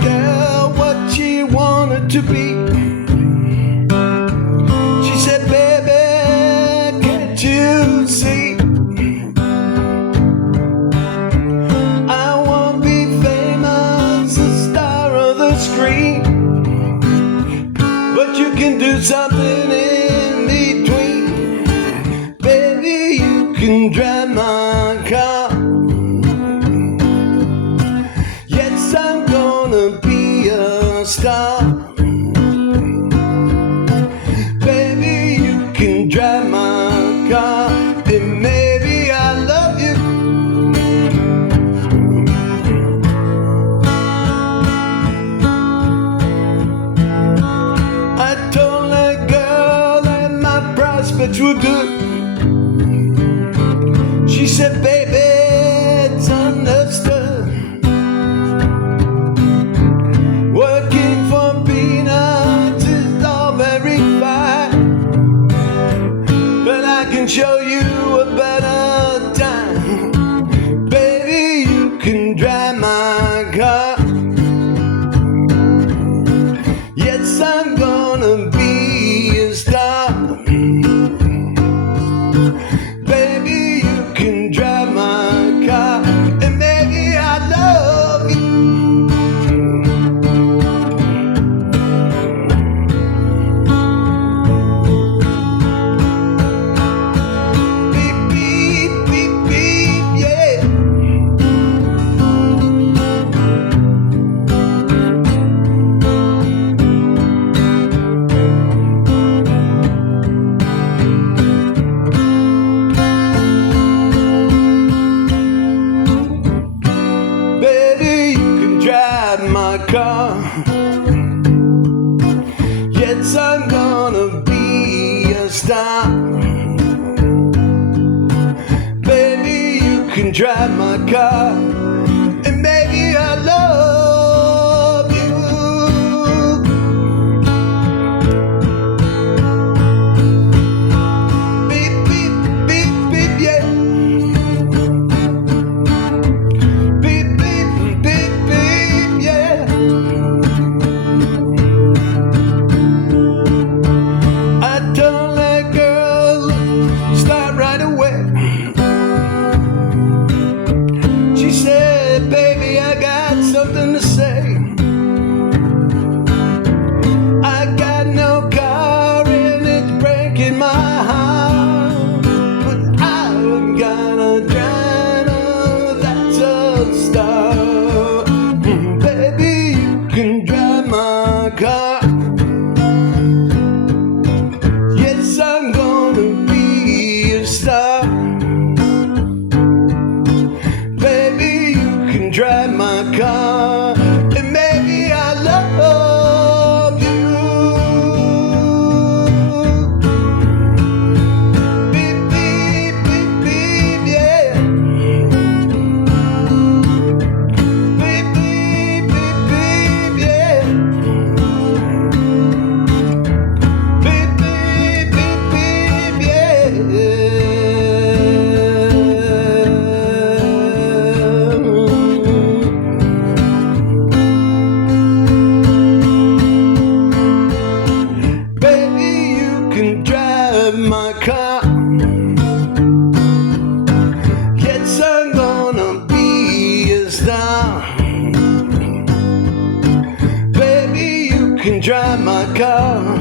Girl, what she wanted to be. She said, baby, can't you see? I won't be famous, the star of the screen, but you can do something in between. Baby, you can drive my car. Yes, I'm gonna be a star. Baby, you can drive my car, and maybe I love you. I told that girl that my prospects were good. She said, baby, it's understood. Working for peanuts is all very fine, but I can show you a better time. Baby, you can drive my car. Yes, I'm gonna be a star. Baby, you can drive my car, and maybe I love you. Beep, beep, beep, beep, yeah. Baby, you can drive my car. Yes, I'm gonna be a star. Baby, you can drive my car, and maybe I love you. Beep, beep, beep, beep, yeah. Beep, beep, beep, beep, yeah. I told that girl, start right away. She said, baby, I got something to say. I got no car and it's breaking my heart, but I've got a driver that's a star. Baby, you can drive my car. Yes, I'm gonna be a star. Baby, you can drive my car, and maybe I love you. Beep, beep, beep, beep, yeah. Beep, beep, beep, beep, yeah. Beep, beep, beep, beep, yeah. Baby, you can drive my car. Yes, I'm gonna be a star. Baby, you can drive my car.